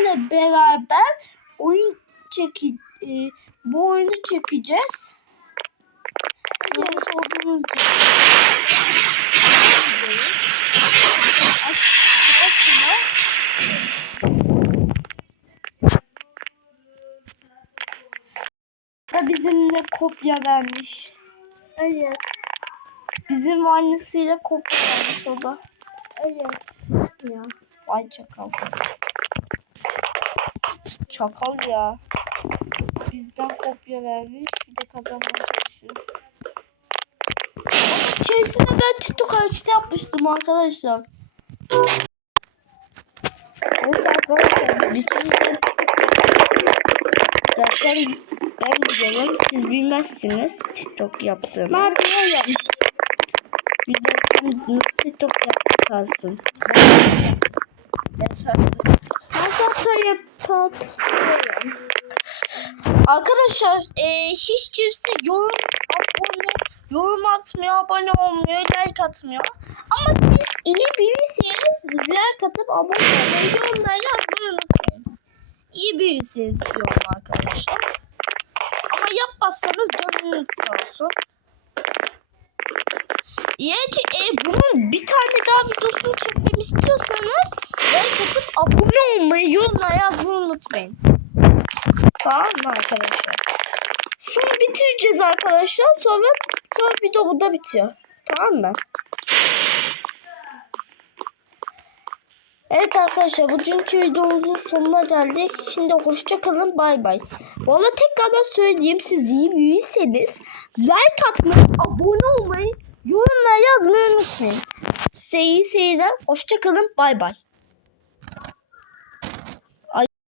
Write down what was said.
sizlerle beraber oyun çeki e, bu oyunu çekeceğiz. Görmüş olduğunuz gibi. Da bizimle kopya vermiş. Evet. Bizim annesiyle kopya vermiş o da. Evet. Ya. Vay çakal. Çakal ya. Bizden kopya vermiş bir de kazanmaya çalışıyor. İçerisinde ben TikTok açtı yapmıştım arkadaşlar. Neyse arkadaşlar bütün zaten ben biliyorum siz bilmezsiniz TikTok yaptığımı. Ben biliyorum. Biz zaten nasıl TikTok yaptık kalsın. Ben sadece Ben çok yapıyorum. Arkadaşlar e, hiç kimse yorum abone yorum atmıyor, abone olmuyor, like atmıyor. Ama siz iyi birisiniz. Like atıp abone olmayı, yorumlara yazmayı unutmayın. İyi birisiniz diyorum arkadaşlar. Ama yapmazsanız canınız sağ olsun. Eğer ki e, bunun bir tane daha videosunu çekmemi istiyorsanız like atıp abone olmayı, yorumlara yazmayı unutmayın. Tamam mı arkadaşlar? Şunu bitireceğiz arkadaşlar. Sonra, sonra video burada bitiyor. Tamam mı? Evet arkadaşlar bugünkü videomuzun sonuna geldik. Şimdi hoşça kalın bay bay. Arada tekrardan söyleyeyim siz iyi büyüyseniz like atmayı, abone olmayı, yorumlara yazmayı unutmayın. Size iyi seyirler. Hoşça kalın bay bay.